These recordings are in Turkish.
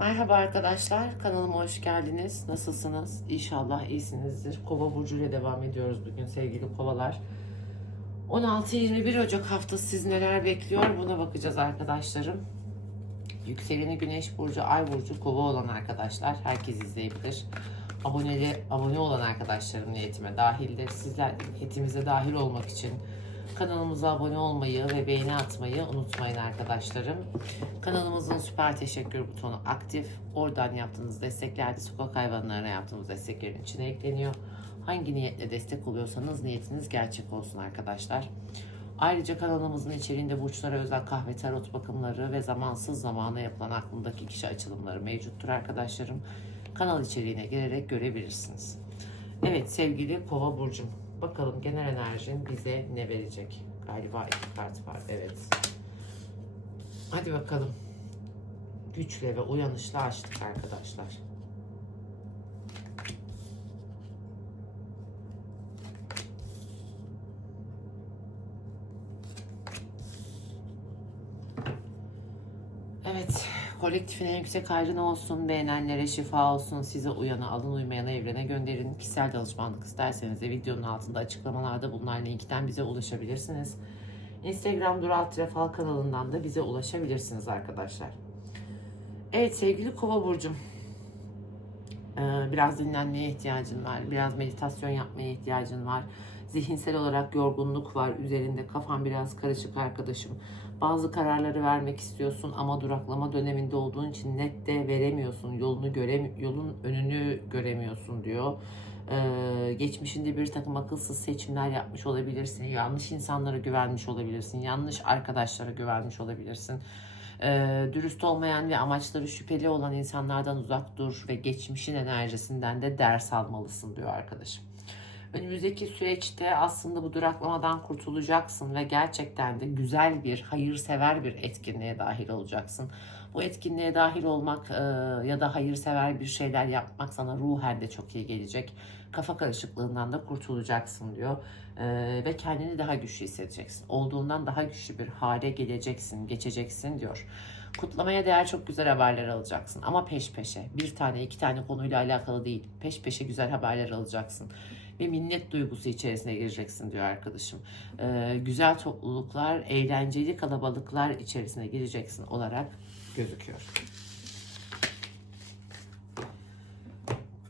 Merhaba arkadaşlar, kanalıma hoş geldiniz. Nasılsınız? İnşallah iyisinizdir. Kova burcu ile devam ediyoruz bugün sevgili kovalar. 16-21 Ocak haftası siz neler bekliyor buna bakacağız arkadaşlarım. Yükseleni Güneş burcu, Ay burcu, Kova olan arkadaşlar herkes izleyebilir. Aboneli, abone olan arkadaşlarım niyetime dahildir. Sizler niyetimize dahil olmak için kanalımıza abone olmayı ve beğeni atmayı unutmayın arkadaşlarım. Kanalımızın süper teşekkür butonu aktif. Oradan yaptığınız destekler de sokak hayvanlarına yaptığımız desteklerin içine ekleniyor. Hangi niyetle destek oluyorsanız niyetiniz gerçek olsun arkadaşlar. Ayrıca kanalımızın içeriğinde burçlara özel kahve tarot bakımları ve zamansız zamana yapılan aklımdaki kişi açılımları mevcuttur arkadaşlarım. Kanal içeriğine girerek görebilirsiniz. Evet sevgili Kova burcum. Bakalım genel enerjin bize ne verecek? Galiba iki kart var. Evet. Hadi bakalım. Güçle ve uyanışla açtık arkadaşlar. Evet, kolektifin en yüksek hayrına olsun, beğenenlere şifa olsun, size uyana alın, uymayana evrene gönderin. Kişisel danışmanlık isterseniz de videonun altında açıklamalarda bulunan linkten bize ulaşabilirsiniz. Instagram Dural Trefal kanalından da bize ulaşabilirsiniz arkadaşlar. Evet sevgili Kova burcum. Ee, Biraz dinlenmeye ihtiyacın var. Biraz meditasyon yapmaya ihtiyacın var. Zihinsel olarak yorgunluk var. Üzerinde kafan biraz karışık arkadaşım. Bazı kararları vermek istiyorsun ama duraklama döneminde olduğun için net de veremiyorsun. Yolunu görem yolun önünü göremiyorsun diyor. Ee, geçmişinde bir takım akılsız seçimler yapmış olabilirsin. Yanlış insanlara güvenmiş olabilirsin. Yanlış arkadaşlara güvenmiş olabilirsin. Ee, dürüst olmayan ve amaçları şüpheli olan insanlardan uzak dur ve geçmişin enerjisinden de ders almalısın diyor arkadaşım. Önümüzdeki süreçte aslında bu duraklamadan kurtulacaksın ve gerçekten de güzel bir, hayırsever bir etkinliğe dahil olacaksın. Bu etkinliğe dahil olmak e, ya da hayırsever bir şeyler yapmak sana ruhen de çok iyi gelecek. Kafa karışıklığından da kurtulacaksın diyor. E, ve kendini daha güçlü hissedeceksin. Olduğundan daha güçlü bir hale geleceksin, geçeceksin diyor. Kutlamaya değer çok güzel haberler alacaksın ama peş peşe. Bir tane iki tane konuyla alakalı değil. Peş peşe güzel haberler alacaksın ve minnet duygusu içerisine gireceksin diyor arkadaşım. Ee, güzel topluluklar, eğlenceli kalabalıklar içerisine gireceksin olarak gözüküyor.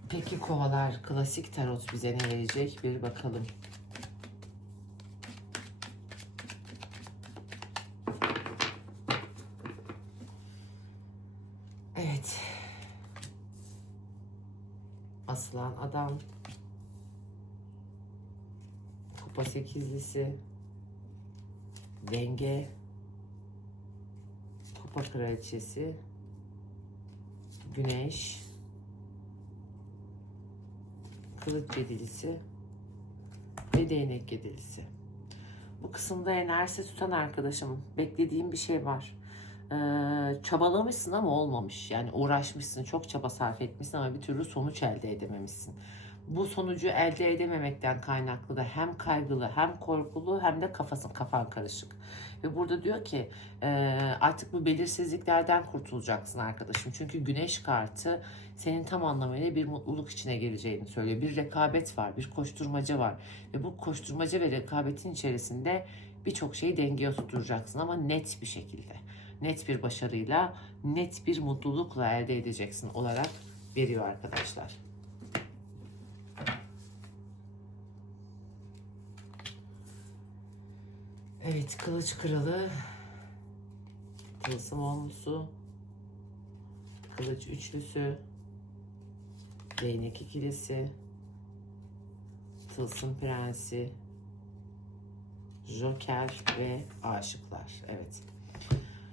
Peki kovalar klasik tarot bize ne verecek bir bakalım. Evet. Aslan adam. Kupa sekizlisi. Denge. Kupa kraliçesi. Güneş. Kılıç yedilisi. Ve değnek yedilisi. Bu kısımda enerjisi tutan arkadaşım. Beklediğim bir şey var. Ee, çabalamışsın ama olmamış. Yani uğraşmışsın, çok çaba sarf etmişsin ama bir türlü sonuç elde edememişsin. Bu sonucu elde edememekten kaynaklı da hem kaygılı hem korkulu hem de kafasın kafan karışık. Ve burada diyor ki e, artık bu belirsizliklerden kurtulacaksın arkadaşım. Çünkü güneş kartı senin tam anlamıyla bir mutluluk içine geleceğini söylüyor. Bir rekabet var, bir koşturmaca var. Ve bu koşturmaca ve rekabetin içerisinde birçok şeyi dengeye tutturacaksın ama net bir şekilde. Net bir başarıyla, net bir mutlulukla elde edeceksin olarak veriyor arkadaşlar. Evet, kılıç kralı, tılsım olmusu, kılıç üçlüsü, değnek ikilisi, tılsım prensi, joker ve aşıklar. Evet.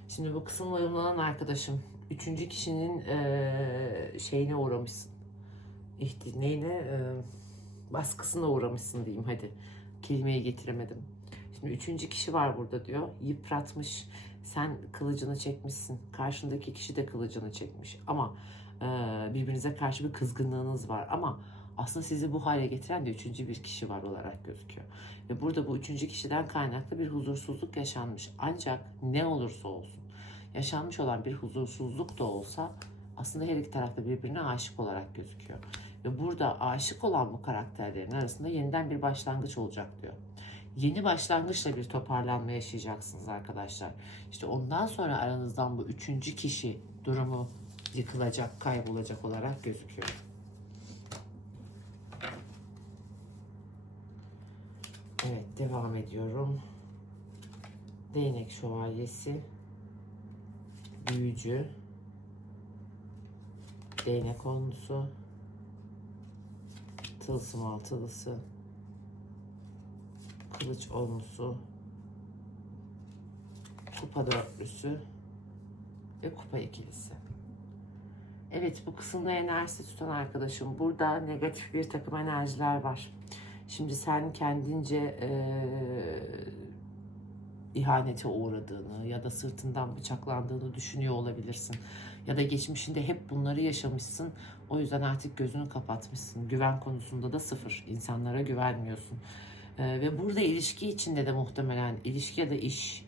Şimdi bu kısımla uyumlanan arkadaşım, üçüncü kişinin eee, şeyine uğramışsın. İhti neyine? Eee, baskısına uğramışsın diyeyim hadi. Kelimeyi getiremedim. Şimdi üçüncü kişi var burada diyor. Yıpratmış. Sen kılıcını çekmişsin. Karşındaki kişi de kılıcını çekmiş. Ama e, birbirinize karşı bir kızgınlığınız var. Ama aslında sizi bu hale getiren de üçüncü bir kişi var olarak gözüküyor. Ve burada bu üçüncü kişiden kaynaklı bir huzursuzluk yaşanmış. Ancak ne olursa olsun yaşanmış olan bir huzursuzluk da olsa aslında her iki tarafta birbirine aşık olarak gözüküyor. Ve burada aşık olan bu karakterlerin arasında yeniden bir başlangıç olacak diyor. Yeni başlangıçla bir toparlanma yaşayacaksınız arkadaşlar. İşte ondan sonra aranızdan bu üçüncü kişi durumu yıkılacak, kaybolacak olarak gözüküyor. Evet, devam ediyorum. Değnek şövalyesi, büyücü, değnek onlusu, tılsım altılısı, kılıç onlusu, kupa dörtlüsü ve kupa ikilisi. Evet bu kısımda enerjisi tutan arkadaşım. Burada negatif bir takım enerjiler var. Şimdi sen kendince eee ihanete uğradığını ya da sırtından bıçaklandığını düşünüyor olabilirsin. Ya da geçmişinde hep bunları yaşamışsın. O yüzden artık gözünü kapatmışsın. Güven konusunda da sıfır. İnsanlara güvenmiyorsun. Ee, ve burada ilişki içinde de muhtemelen ilişki ya da iş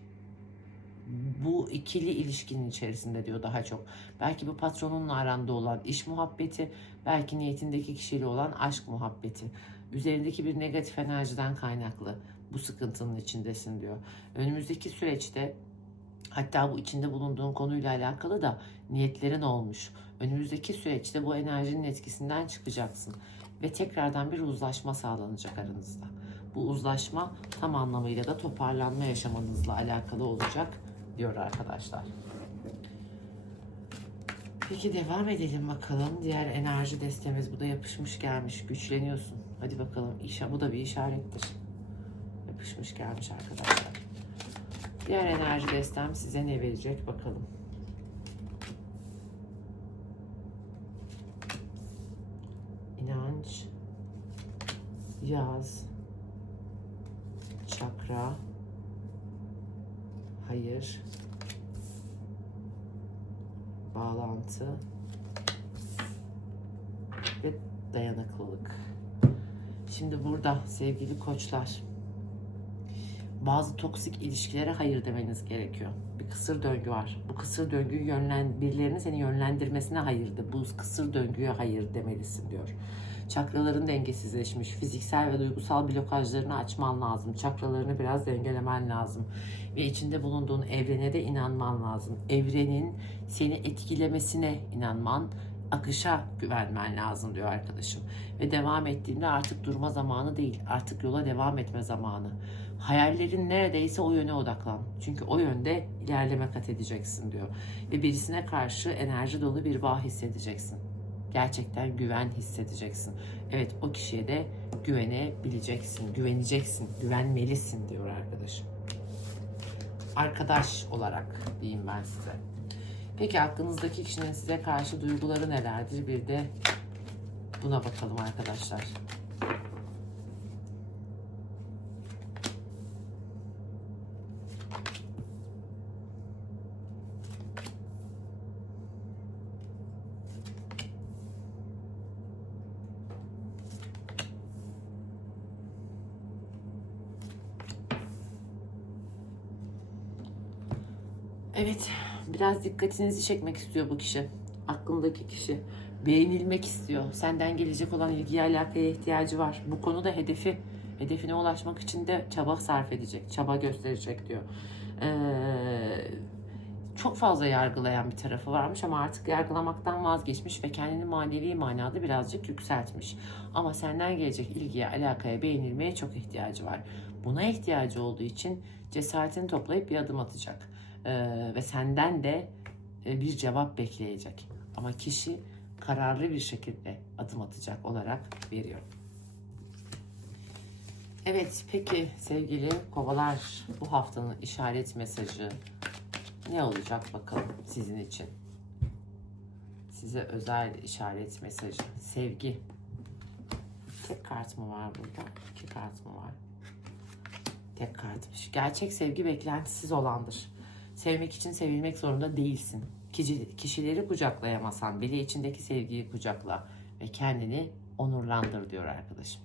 bu ikili ilişkinin içerisinde diyor daha çok. Belki bu patronunla aranda olan iş muhabbeti, belki niyetindeki kişiyle olan aşk muhabbeti. Üzerindeki bir negatif enerjiden kaynaklı bu sıkıntının içindesin diyor. Önümüzdeki süreçte hatta bu içinde bulunduğun konuyla alakalı da niyetlerin olmuş. Önümüzdeki süreçte bu enerjinin etkisinden çıkacaksın ve tekrardan bir uzlaşma sağlanacak aranızda. Bu uzlaşma tam anlamıyla da toparlanma yaşamanızla alakalı olacak diyor arkadaşlar. Peki devam edelim bakalım. Diğer enerji destemiz bu da yapışmış gelmiş. Güçleniyorsun. Hadi bakalım. İşe, bu da bir işarettir. Yapışmış gelmiş arkadaşlar. Diğer enerji destem size ne verecek bakalım. Yaz, çakra, hayır, bağlantı ve dayanıklılık. Şimdi burada sevgili koçlar bazı toksik ilişkilere hayır demeniz gerekiyor. Bir kısır döngü var. Bu kısır döngüyü yönlen birilerinin seni yönlendirmesine hayırdı. Bu kısır döngüye hayır demelisin diyor. Çakraların dengesizleşmiş, fiziksel ve duygusal blokajlarını açman lazım. Çakralarını biraz dengelemen lazım. Ve içinde bulunduğun evrene de inanman lazım. Evrenin seni etkilemesine inanman, akışa güvenmen lazım diyor arkadaşım. Ve devam ettiğinde artık durma zamanı değil, artık yola devam etme zamanı. Hayallerin neredeyse o yöne odaklan. Çünkü o yönde ilerleme kat edeceksin diyor. Ve birisine karşı enerji dolu bir bağ hissedeceksin. Gerçekten güven hissedeceksin. Evet o kişiye de güvenebileceksin, güveneceksin, güvenmelisin diyor arkadaşım. Arkadaş olarak diyeyim ben size. Peki aklınızdaki kişinin size karşı duyguları nelerdir? Bir de buna bakalım arkadaşlar. Evet, biraz dikkatinizi çekmek istiyor bu kişi. Aklındaki kişi. Beğenilmek istiyor. Senden gelecek olan ilgiye alakaya ihtiyacı var. Bu konuda hedefi, hedefine ulaşmak için de çaba sarf edecek, çaba gösterecek diyor. Ee, çok fazla yargılayan bir tarafı varmış ama artık yargılamaktan vazgeçmiş ve kendini manevi manada birazcık yükseltmiş. Ama senden gelecek ilgiye, alakaya, beğenilmeye çok ihtiyacı var. Buna ihtiyacı olduğu için cesaretini toplayıp bir adım atacak. Ee, ve senden de e, bir cevap bekleyecek. Ama kişi kararlı bir şekilde adım atacak olarak veriyor. Evet, peki sevgili kovalar bu haftanın işaret mesajı ne olacak bakalım sizin için? Size özel işaret mesajı. Sevgi. Tek kart mı var burada? İki kart mı var? Tek kartmış. Gerçek sevgi beklentisiz olandır. Sevmek için sevilmek zorunda değilsin. Kişi- Kişileri kucaklayamasan bile içindeki sevgiyi kucakla ve kendini onurlandır diyor arkadaşım.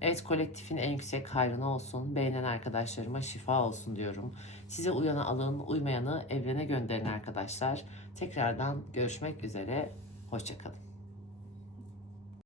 Evet kolektifin en yüksek hayrına olsun. Beğenen arkadaşlarıma şifa olsun diyorum. Size uyanı alın, uymayanı evrene gönderin arkadaşlar. Tekrardan görüşmek üzere. Hoşçakalın.